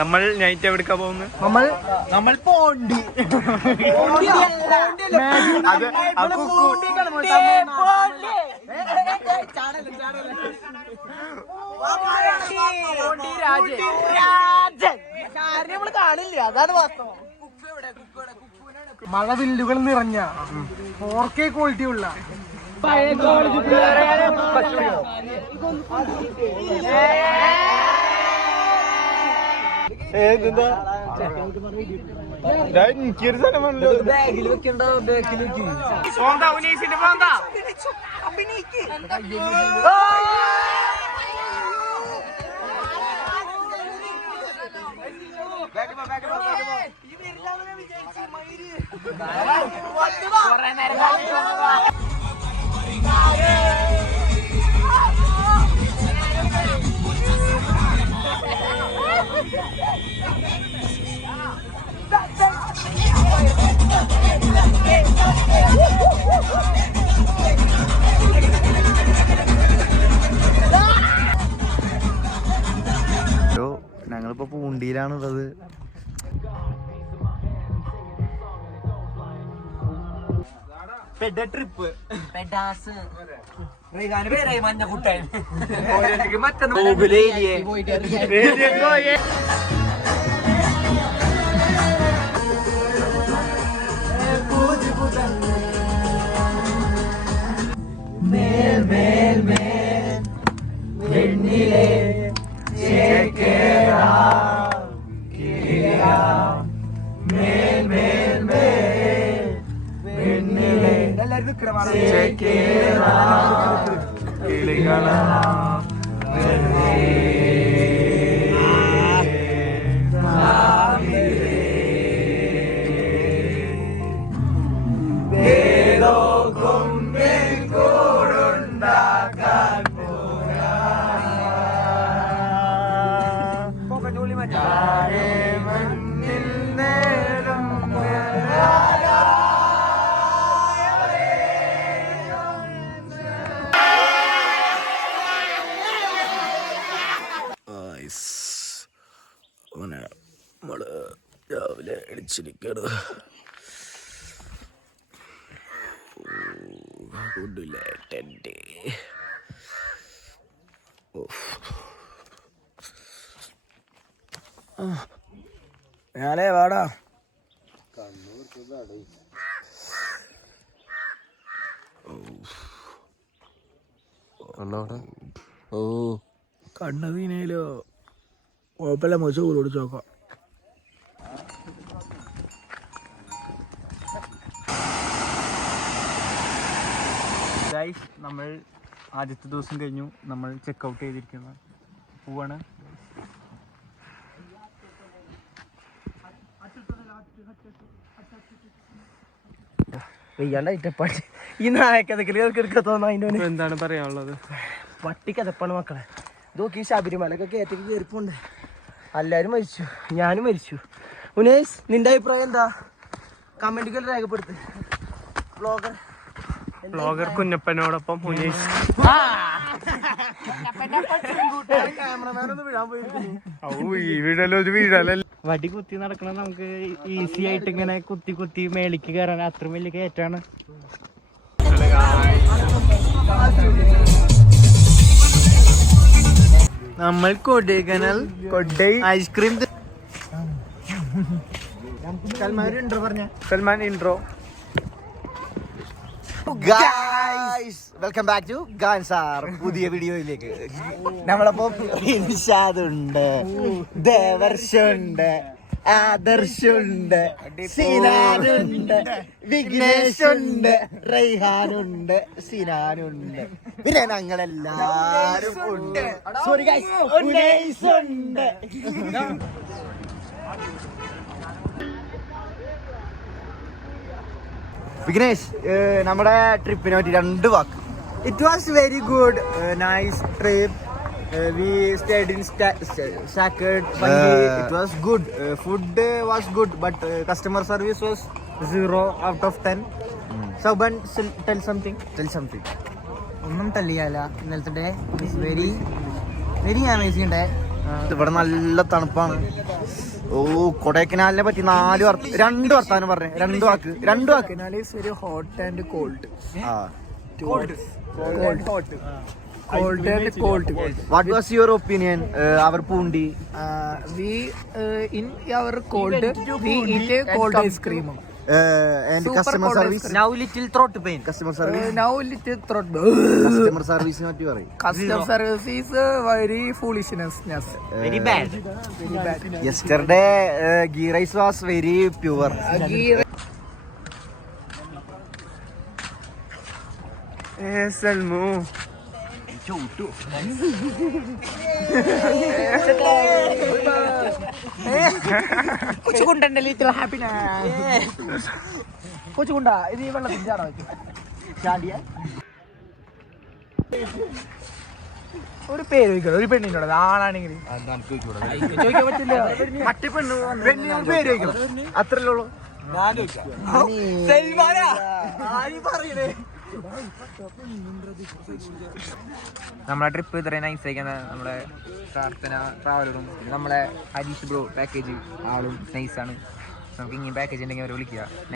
നമ്മൾ നൈറ്റ് എവിടേക്കാ പോകുന്നത്? നമ്മൾ പോണ്ടി കാണില്ല, അതാണ് വാസ്തവം. മഴവില്ലുകൾ നിറഞ്ഞ 4K ക്വാളിറ്റി ഉള്ള ബാഗിൽ വെക്കണ്ട, ബാക്കിലേക്ക് ഞങ്ങളിപ്പോ പൂണ്ടിയിലാണുള്ളത്. ട്രിപ്പ് മഞ്ഞ കുട്ടായി നമ്മള് രാവിലെ അടിച്ചിരിക്കണത് ടെൻറ്റ്. ഞാനേ വാടാ. ഓ കണ്ണതീനയിലോ കുഴപ്പമില്ല, മോശ കൂടെ ചോക്കാം. നമ്മൾ ആദ്യത്തെ ദിവസം കഴിഞ്ഞു. നമ്മൾ ചെക്കൗട്ട് ചെയ്തിരിക്കുന്ന പോവാണ്. ഈ നായക്കഥക്കെടുക്കത്തോന്ന് അതിൻ്റെ എന്താണ് പറയാനുള്ളത്? പട്ടിക്കഥപ്പാണ് മക്കളെ. ഇതൊക്കെ ഈ ശബരിമലൊക്കെ കയറ്റക്ക് കയറിപ്പോണ്ട്. എല്ലാവരും മരിച്ചു, ഞാനും മരിച്ചു. ഉനേഷ്, നിന്റെ അഭിപ്രായം എന്താ? കമന്റുകൾ രേഖപ്പെടുത്ത്. ബ്ലോഗർ കുഞ്ഞപ്പനോടൊപ്പം ഉനേഷ്. വടി കുത്തി നടക്കണം. നമുക്ക് ഈസി ആയിട്ട് ഇങ്ങനെ കുത്തി കുത്തി മേളിക്ക് കയറാൻ അത്ര വലിയ കയറ്റാണ്. നമ്മൾ Kodaikanal ice cream. Salman intro. Welcome back to ഗാൻസാർ. പുതിയ വീഡിയോയിലേക്ക് നമ്മളപ്പം ഇൻഷാദുണ്ട്, ദേവർഷുണ്ട്, ആദർശുണ്ട്, സിനാനുണ്ട്, വിഘ്നേഷുണ്ട്, റൈഹാനുണ്ട്, സിനാനുണ്ട്, പിന്നെ ഞങ്ങളെല്ലാരും ഉണ്ട്. Sorry guys, ഉനൈസുണ്ട്. വിഘ്നേഷ്, നമ്മുടെ ട്രിപ്പിനെ പറ്റി 2 വാക്ക്. It was very good, nice trip. We stayed in Sakad. It was good. Food was good, but customer service was 0 out of 10. Sauban, tell something. ഒന്നും തല്ലിയല്ല. ഇന്നലത്തെ day is very very amazing day. ഇവിടെ നല്ല തണുപ്പാണ്. ഓ കൊടൈക്കനാലിനെ പറ്റി 2 വർത്താനം പറഞ്ഞേ. 2 വാക്ക്. Very hot and cold. What was your opinion our Poondi? We in our cold we eat a cold ice cream. And customer service? Now little throat pain. Customer service? Now little throat. Customer service നെ പറ്റി പറയും. Customer service is very foolishness. Very bad. Yesterday ghee rice was very pure. Salmu. കൊച്ചുകുണ്ടന്റെ little happiness. കൊച്ചുകുണ്ട ഇത് ഈ വെള്ളത്തിൽ ചാടാ ഒരു പേര് ചോദിക്കണം. ഒരു പെണ്ണിനോട് ആണാണെങ്കിൽ ചോദിക്കാൻ പറ്റില്ല. മറ്റേ പെണ്ണിനോട് പേര് ചോദിക്കണം. അത്രല്ലേ ഉള്ളൂ. നമ്മളെ ട്രിപ്പ് ഇത്രയും നൈസായിരിക്കാൻ നമ്മളെ പ്രാർത്ഥന ട്രാവലറും നമ്മളെ ഹരീഷ് ബ്രോ പാക്കേജ് ആളും നൈസാണ്. നമുക്ക് ഇങ്ങനെ പാക്കേജ് ഉണ്ടെങ്കിൽ അവർ വിളിക്കുക.